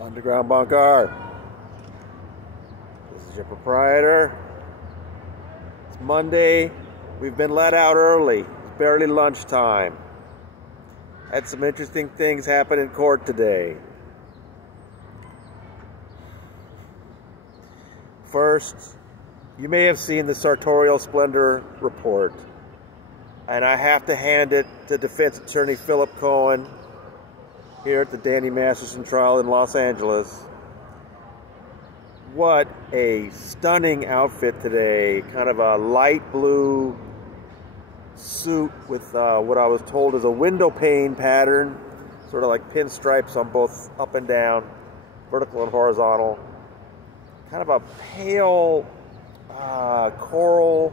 Underground bunker. This is your proprietor. It's Monday. We've been let out early. It's barely lunchtime. Had some interesting things happen in court today. First, you may have seen the sartorial splendor report, and I have to hand it to defense attorney Philip Cohen here at the Danny Masterson Trial in Los Angeles. What a stunning outfit today. Kind of a light blue suit with what I was told is a window pane pattern, sort of like pinstripes on both up and down, vertical and horizontal. Kind of a pale coral,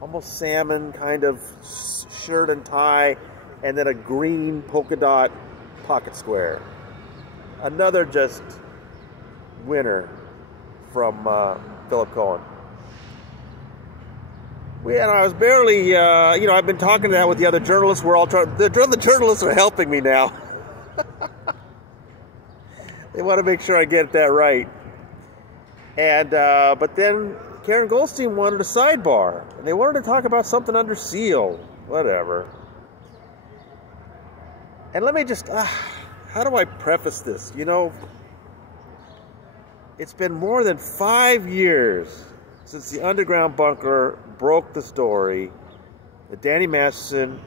almost salmon kind of shirt and tie, and then a green polka dot pocket square. Another just winner from Philip Cohen. I was barely, I've been talking to that with the other journalists. We're all trying. The journalists are helping me now. They want to make sure I get that right. And but then Karen Goldstein wanted a sidebar, and they wanted to talk about something under seal. Whatever. And let me just, how do I preface this? You know, it's been more than 5 years since the underground bunker broke the story that Danny Masterson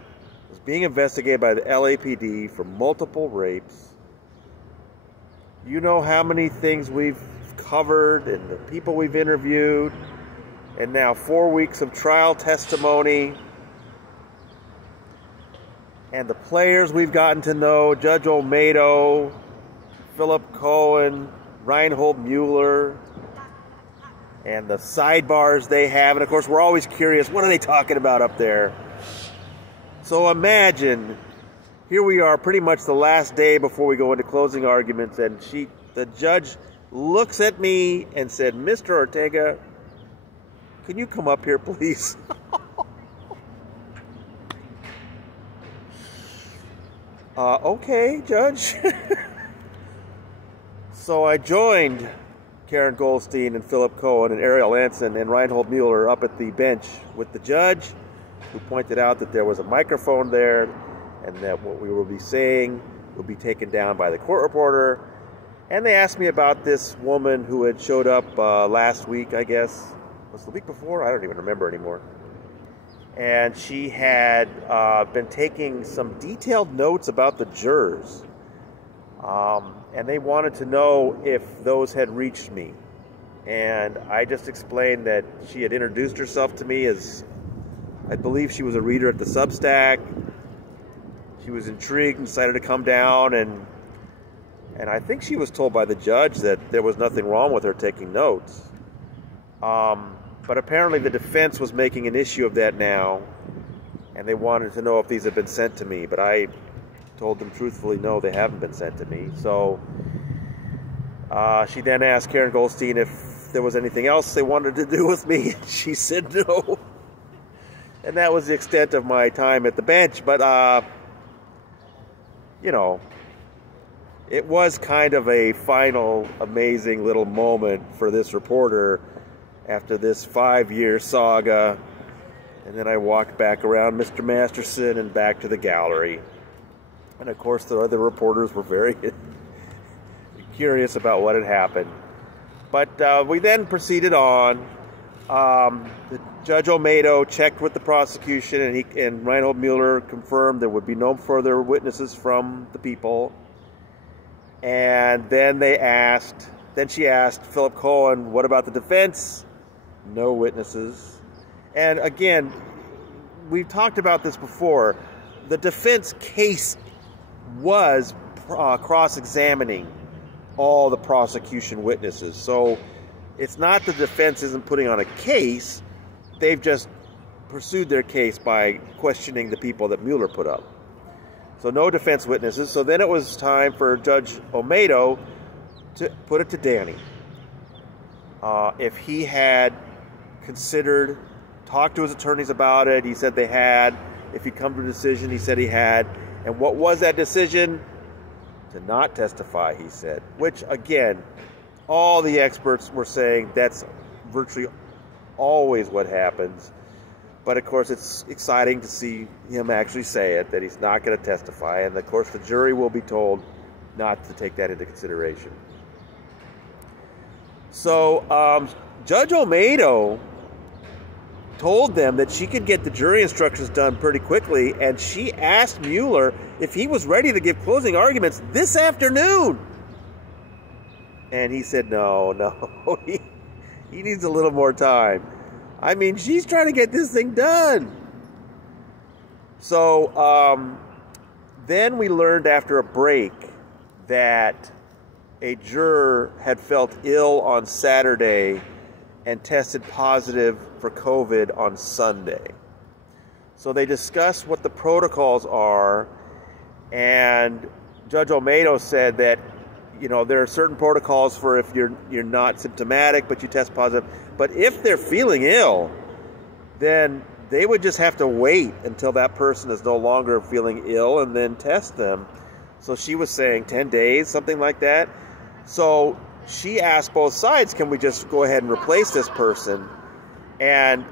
was being investigated by the LAPD for multiple rapes. You know how many things we've covered and the people we've interviewed, and now 4 weeks of trial testimony, and the players we've gotten to know: Judge Olmedo, Philip Cohen, Reinhold Mueller, and the sidebars they have. And of course, we're always curious, what are they talking about up there? So imagine, here we are, pretty much the last day before we go into closing arguments, and the judge looks at me and said, "Mr. Ortega, can you come up here, please?" Okay, Judge. So I joined Karen Goldstein and Philip Cohen and Ariel Anson and Reinhold Mueller up at the bench with the judge, who pointed out that there was a microphone there and that what we will be saying will be taken down by the court reporter. And they asked me about this woman who had showed up last week, I guess. Was it the week before? I don't even remember anymore. And she had been taking some detailed notes about the jurors. And they wanted to know if those had reached me. And I just explained that she had introduced herself to me as, I believe she was a reader at the Substack. She was intrigued and decided to come down, and I think she was told by the judge that there was nothing wrong with her taking notes. But apparently the defense was making an issue of that now, and they wanted to know if these had been sent to me. But I told them truthfully, no, they haven't been sent to me. So she then asked Karen Goldstein if there was anything else they wanted to do with me. She said no. And that was the extent of my time at the bench. But, it was kind of a final amazing little moment for this reporter after this 5-year saga. And then I walked back around Mr. Masterson and back to the gallery. And of course the other reporters were very curious about what had happened. But we then proceeded on. The Judge Olmedo checked with the prosecution, and Reinhold Mueller confirmed there would be no further witnesses from the people. And then she asked Philip Cohen, what about the defense? No witnesses. And again, we've talked about this before. The defense case was cross-examining all the prosecution witnesses. So it's not the defense isn't putting on a case. They've just pursued their case by questioning the people that Mueller put up. So no defense witnesses. So then it was time for Judge Olmedo to put it to Danny. If he had considered, talked to his attorneys about it, he said they had. If he'd come to a decision, he said he had. And what was that decision? to not testify, he said. Which, again, all the experts were saying that's virtually always what happens. But, of course, it's exciting to see him actually say it, that he's not going to testify. And, of course, the jury will be told not to take that into consideration. So, Judge Olmedo told them that she could get the jury instructions done pretty quickly, and she asked Mueller if he was ready to give closing arguments this afternoon. And he said, no, he needs a little more time. I mean, she's trying to get this thing done. So then we learned after a break that a juror had felt ill on Saturday and tested positive for COVID on Sunday. So they discussed what the protocols are, and Judge Olmedo said that, you know, there are certain protocols for if you're not symptomatic but you test positive. But if they're feeling ill, then they would just have to wait until that person is no longer feeling ill and then test them. So she was saying 10 days, something like that. So she asked both sides, can we just go ahead and replace this person? And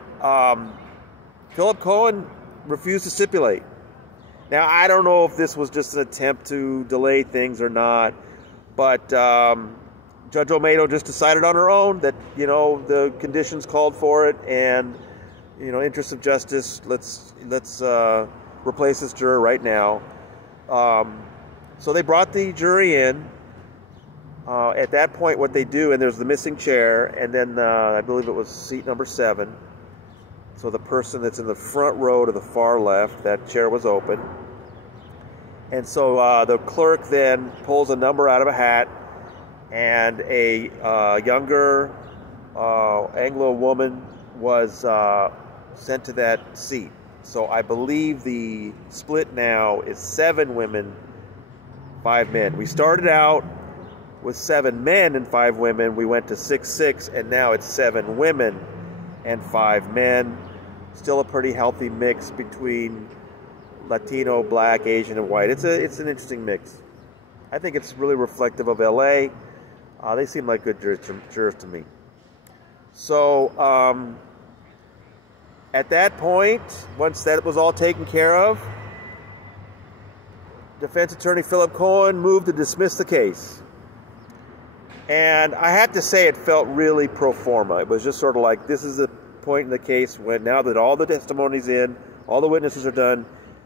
Philip Cohen refused to stipulate. Now, I don't know if this was just an attempt to delay things or not, but Judge Olmedo just decided on her own that, you know, the conditions called for it, and, you know, interest of justice, let's replace this juror right now. So they brought the jury in. At that point, what they do, and there's the missing chair, and then I believe it was seat number 7. So the person that's in the front row to the far left, that chair was open. And so the clerk then pulls a number out of a hat, and a younger Anglo woman was sent to that seat. So I believe the split now is 7 women, 5 men. We started out with 7 men and 5 women. We went to 6-6, and now it's 7 women and 5 men. Still a pretty healthy mix between Latino, Black, Asian, and white. It's an interesting mix. I think it's really reflective of LA. They seem like good jurors to me. So at that point, once that was all taken care of, defense attorney Philip Cohen moved to dismiss the case. And I have to say, it felt really pro forma. It was just sort of like, this is the point in the case when, now that all the testimony's in, all the witnesses are done,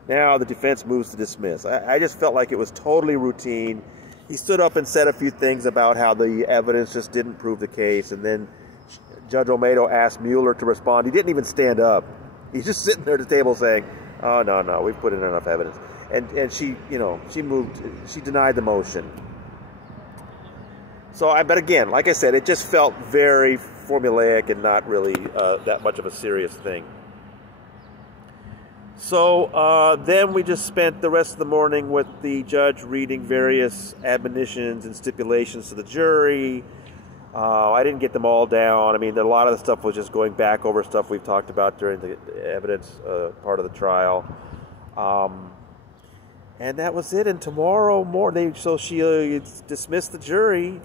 now the defense moves to dismiss. I just felt like it was totally routine. He stood up and said a few things about how the evidence just didn't prove the case, and then Judge Olmedo asked Mueller to respond. He didn't even stand up. He's just sitting there at the table saying, oh, no, we've put in enough evidence. And she, you know, she denied the motion. So, but again, like I said, it just felt very formulaic and not really that much of a serious thing. So then we just spent the rest of the morning with the judge reading various admonitions and stipulations to the jury. I didn't get them all down. I mean, a lot of the stuff was just going back over stuff we've talked about during the evidence part of the trial. And that was it. And tomorrow morning, so she dismissed the jury.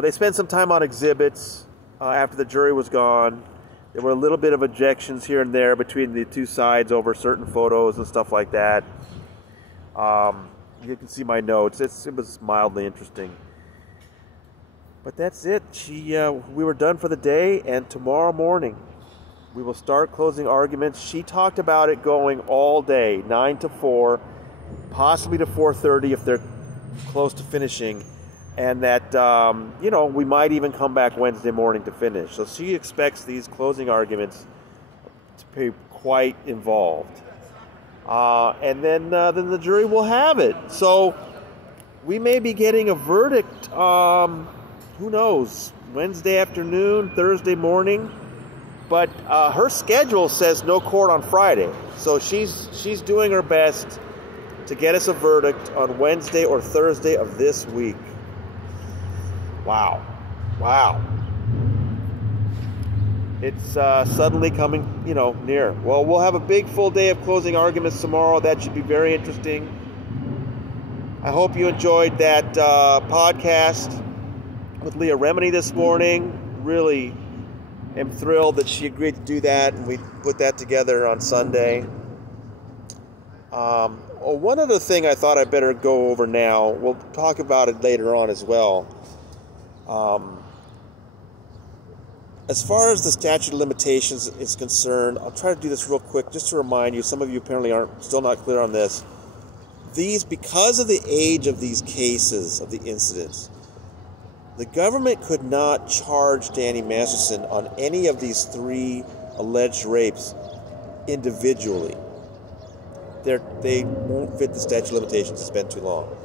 They spent some time on exhibits after the jury was gone. There were a little bit of objections here and there between the two sides over certain photos and stuff like that. You can see my notes. It was mildly interesting. But that's it. We were done for the day, and tomorrow morning we will start closing arguments. She talked about it going all day, 9 to 4, possibly to 4:30 if they're close to finishing. And that, you know, we might even come back Wednesday morning to finish. So she expects these closing arguments to be quite involved. And then the jury will have it. So we may be getting a verdict, who knows, Wednesday afternoon, Thursday morning. But her schedule says no court on Friday. So she's doing her best to get us a verdict on Wednesday or Thursday of this week. Wow. It's suddenly coming, you know, near. Well, we'll have a big full day of closing arguments tomorrow. That should be very interesting. I hope you enjoyed that podcast with Leah Remini this morning. Really am thrilled that she agreed to do that, and we put that together on Sunday. One other thing I thought I'd better go over now. We'll talk about it later on as well. As far as the statute of limitations is concerned, I'll try to do this real quick just to remind you. Some of you apparently aren't still not clear on this. Because of the age of these cases, of the incidents, the government could not charge Danny Masterson on any of these 3 alleged rapes individually. They won't fit the statute of limitations. It's been too long.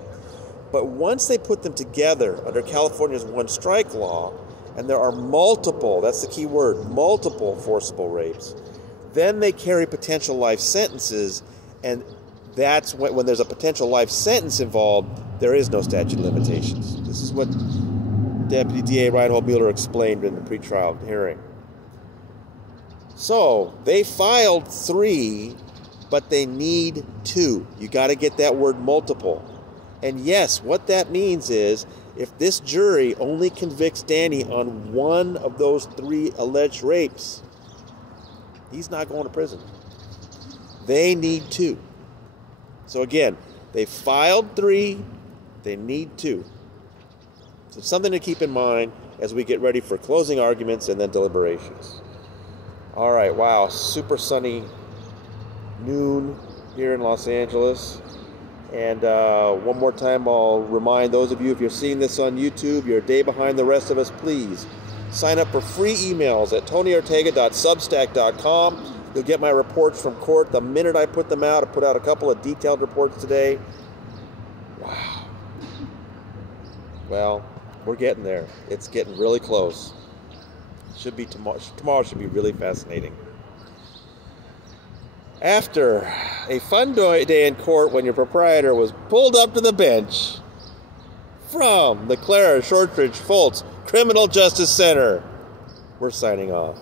But once they put them together under California's one-strike law, and there are multiple, that's the key word, multiple forcible rapes, then they carry potential life sentences, and that's when there's a potential life sentence involved, there is no statute of limitations. This is what Deputy DA Reinhold Mueller explained in the pretrial hearing. So, they filed 3, but they need 2. You got to get that word multiple. And yes, what that means is, if this jury only convicts Danny on 1 of those 3 alleged rapes, he's not going to prison. They need 2. So again, they filed 3, they need 2. So something to keep in mind as we get ready for closing arguments and then deliberations. All right, wow, super sunny noon here in Los Angeles. And one more time, I'll remind those of you, if you're seeing this on YouTube, you're a day behind the rest of us, please sign up for free emails at tonyortega.substack.com. You'll get my reports from court the minute I put them out. I put out a couple of detailed reports today. Wow. Well, we're getting there. It's getting really close. Should be tomorrow. Tomorrow should be really fascinating. After a fun day in court when your proprietor was pulled up to the bench from the Clara Shortridge Foltz Criminal Justice Center, we're signing off.